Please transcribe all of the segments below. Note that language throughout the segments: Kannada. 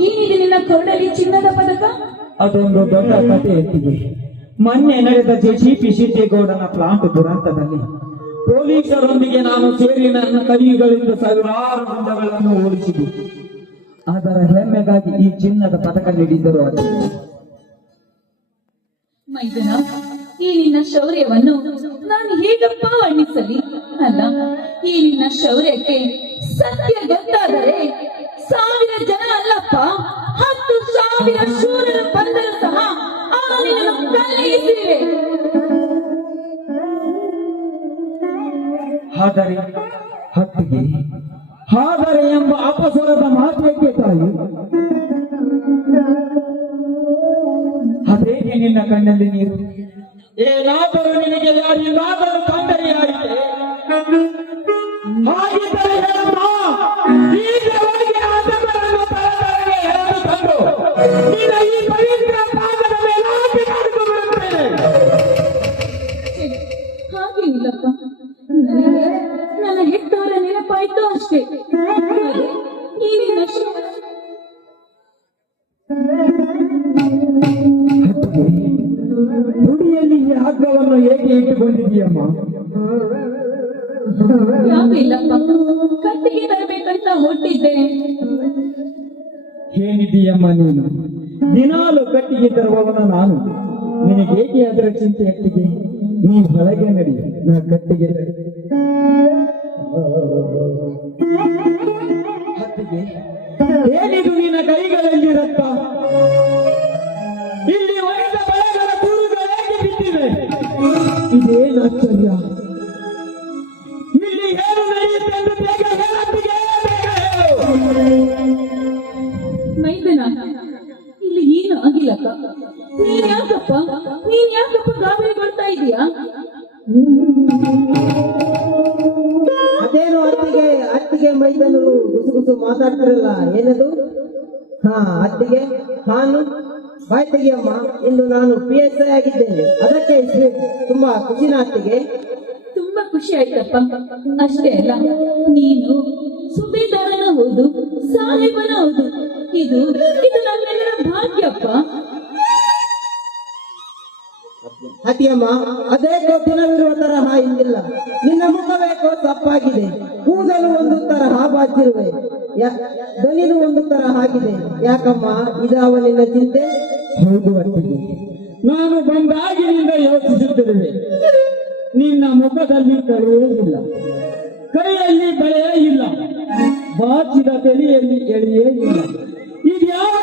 ಏನಿದೆ ನಿನ್ನ ಕೊರಳಲ್ಲಿ ಚಿನ್ನದ ಪದಕ? ಅದೊಂದು ದೊಡ್ಡ ಕತೆ ಎತ್ತಿಗೆ. ಮೊನ್ನೆ ನಡೆದ ಜೆಸಿಪಿ ಸಿದ್ದೇಗೌಡನ ಪ್ಲಾಂಟ್ ದುರಂತದಲ್ಲಿ ಪೊಲೀಸರೊಂದಿಗೆ ನಾನು ಸೇರಿ ನನ್ನ ಕೈಗಳಿಂದ ಸಾವಿರಾರು ಗುಂಡಗಳನ್ನು ಓಡಿಸಿದ್ದು ಅದರ ಹೆಮ್ಮೆಗಾಗಿ ಈ ಚಿನ್ನದ ಪದಕ ನೀಡಿದ್ದರು ಅದು. ಮೈದನ ಈ ನಿನ್ನ ಶೌರ್ಯವನ್ನು ನಾನು ಹೇಗಪ್ಪ ವರ್ಣಿಸಲಿ? ಅಲ್ಲ ಈ ನಿನ್ನ ಶೌರ್ಯಕ್ಕೆ ಸತ್ಯ ಗೊತ್ತಾದರೆ ಆದರೆ ಹತ್ತಿಗೆ ಆದರೆ ಎಂಬ ಅಪಸ್ವರದ ಮಾತೇಕೆ ತಾಯಿ ಅದೇಗೆ ನಿನ್ನ ಕಣ್ಣಲ್ಲಿ ನೀರು ಏನಾದರೂ ನಿನಗೆ ಯಾರಿಗಾದರೂ ತೊಂದರೆಯಾಯಿತೆ ಹಾಗಿದ್ದರೆ ಹೇಳಮ್ಮ ಈಗ ಹೋಗಿ ಆತನನ್ನು ತಲೆತಲೆಗೆ ಎಳೆದು ತಂದು ನಿನ್ನ ಈ ಪವಿತ್ರ ಪಾದದ ಮೇಲೆ ಹಾಕಿ ಕಡಿದು ಬಿಡುತ್ತೇನೆ ಹಾಗೇನಿಲ್ಲಪ್ಪ ನನಗೆ ನನ್ನ ಹೆತ್ತವರ ನೆನಪಾಯ್ತು ಅಷ್ಟೇ. ನುಡಿಯಲ್ಲಿ ಈ ಹಗ್ಗವನ್ನು ಏಕೆ ಇಟ್ಟುಕೊಂಡಿದೀಯಮ್ಮ ಯಾಕೆ ಕಟ್ಟಿಗೆ ತರಬೇಕಂತ ಹೊಟ್ಟಿದ್ದೆ ಏನಿದೀಯಮ್ಮ ನೀನು? ದಿನಾಲು ಕಟ್ಟಿಗೆ ತರುವವನ ನಾನು. ನಿನಗೇಕೆ ಅದರ ಚಿಂತೆ ಹಟ್ಟಿಗೆ ನೀ ಹೊರಗೆ ನಡಿ ನಾ ಕಟ್ಟಿಗೆ ತರು. ಏನಿದು ನಿನ್ನ ಕೈಗಳಲ್ಲಿ ರಕ್ತ ಇಲ್ಲಿ ಒಡೆದ ಬಳೆಗಳ ಕೂರುಗಳೇಕೆ ಬಿದ್ದಿವೆ? ಇದೇನು ಆಶ್ಚರ್ಯ? ಇಲ್ಲಿ ಏನು ನಡೆಯುತ್ತೆ ಬೇಗ ಹೇಳತ್ತಿಗೆ ಮೈದನ ಇಲ್ಲಿ ಏನು ಆಗಿಲ್ಲಪ್ಪ ನೀನ್ ಯಾಕಪ್ಪ? ನೀನ್ ಯಾಕಪ್ಪ ಗಾಬರಿ ಬರ್ತಾ ಇದೀಯಾ? ಮೈದನರು ಗುಸು ಗುಸು ಮಾತಾಡ್ತಿರಲ್ಲ, ಏನದು? ಹಾ, ಅತ್ತಿಗೆ ನಾನು ಬಾಯ್ ತೆಗಿಯಮ್ಮ ಇಂದು ನಾನು ಪಿ ಎಸ್ ಐ ಆಗಿದ್ದೇನೆ. ಅದಕ್ಕೆ ತುಂಬಾ ಖುಷಿನ ಅತ್ತಿಗೆ. ತುಂಬಾ ಖುಷಿ ಆಯ್ತಪ್ಪ. ಅಷ್ಟೇ ಅಲ್ಲ, ನೀನು ಸುಬೇದಾರನ ಹೌದು, ಸಾಹೇಬನ ಹೌದು. ಇದು ಇದು ನನ್ನೆಲ್ಲರ ಭಾಗ್ಯಪ್ಪ. ಅತಿಯಮ್ಮ, ಅದೇ ದಿನವಿರುವ ತರಹ ಇಲ್ಲ ನಿನ್ನ ಮುಖವೇಕೋ ತಪ್ಪಾಗಿದೆ. ಕೂದಲು ಒಂದು ತರಹ ಬಾಚಿರುವೆ. ಧ್ವನಿದು ಒಂದು ತರಹ ಆಗಿದೆ. ಯಾಕಮ್ಮ ಇದಾವ ನಿನ್ನ ಚಿಂತೆ? ಹೌದು ನಾನು ಬಂದಾಗಿನಿಂದ ಯೋಚಿಸುತ್ತಿರುವೆ. ನಿನ್ನ ಮುಖದಲ್ಲಿ ಕಳೆಯೇ ಇಲ್ಲ ಕೈಯಲ್ಲಿ ಬಳೆಯೇ ಇಲ್ಲ. ಬಾಚಿದ ತಲೆಯಲ್ಲಿ ಎಳೆಯೇ ಇಲ್ಲ. ಇದ್ಯಾವ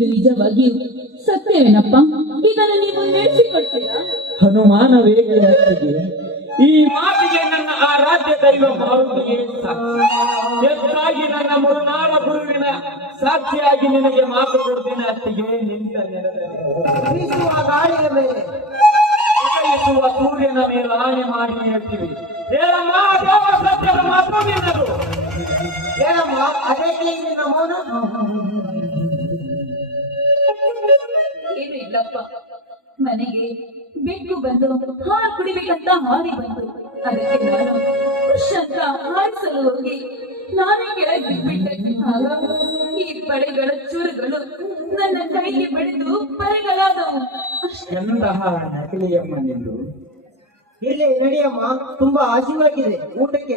ಇದು ನಿಜವಾಗಿಯೂ ಸತ್ಯವೇನಪ್ಪ ಇದನ್ನು ನೀವು ನಡೆಸಿಕೊಡ್ತೀರಾ ಹನುಮಾನವೇಕೆ ಅತ್ತಿಗೆ ಈ ಮಾತಿಗೆ ನನ್ನ ಆರಾಧ್ಯ ದೈವ ಮಾರುತಿಗೆ ಹೆಚ್ಚಾಗಿ ನನ್ನ ಮುರುನಾಡ ಗುರುವಿನ ಸಾಕ್ಷಿಯಾಗಿ ನಿನಗೆ ಮಾತು ಕೊಡ್ತೇನೆ ಅತ್ತಿಗೆ, ನಿಂತ ಬೀಸುವ ಗಾಳಿಯ ಮೇಲೆ ಉದಯಿಸುವ ಸೂರ್ಯನ ಮೇಲೆ ಆಣೆ ಮಾಡಿ ಹೇಳ್ತೀವಿ. ಹೇಳಮ್ಮ, ದೇವ ಸತ್ಯದ ಮಾತು ನಿನ್ನದು. ಹೇಳಮ್ಮ ಅದಕ್ಕೆ ನಿನ್ನ ಮೌನ ಏನು ಇಲ್ಲಪ್ಪ. ಮನೆಗೆ ಬೆಕ್ಕು ಬಂದು ಹಾಲು ಕುಡಿಬೇಕಂತ ಹಾರಿ ಬಂತು ಅದಕ್ಕೆ ನಾನು ಖುಷ್ ಅಂತ ಹಾರಿಸಲು ಹೋಗಿ ನಾನೇ ಕೆಳಗೆ ಬಿದ್ಬಿಟ್ಟೆ. ಆಗ ಈ ಪಡೆಗಳ ಚೂರುಗಳು ನನ್ನ ಕೈಗೆ ಬೆಳೆದು ಪರೆಗಳಾದವು. ಎಂತಹ ನಕಲಿಯಮ್ಮ ನಿಂದು? ಇಲ್ಲಿ ನಡಿಯಮ್ಮ ತುಂಬಾ ಹಸಿವಾಗಿದೆ ಊಟಕ್ಕೆ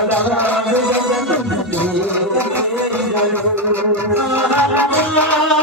Thank you.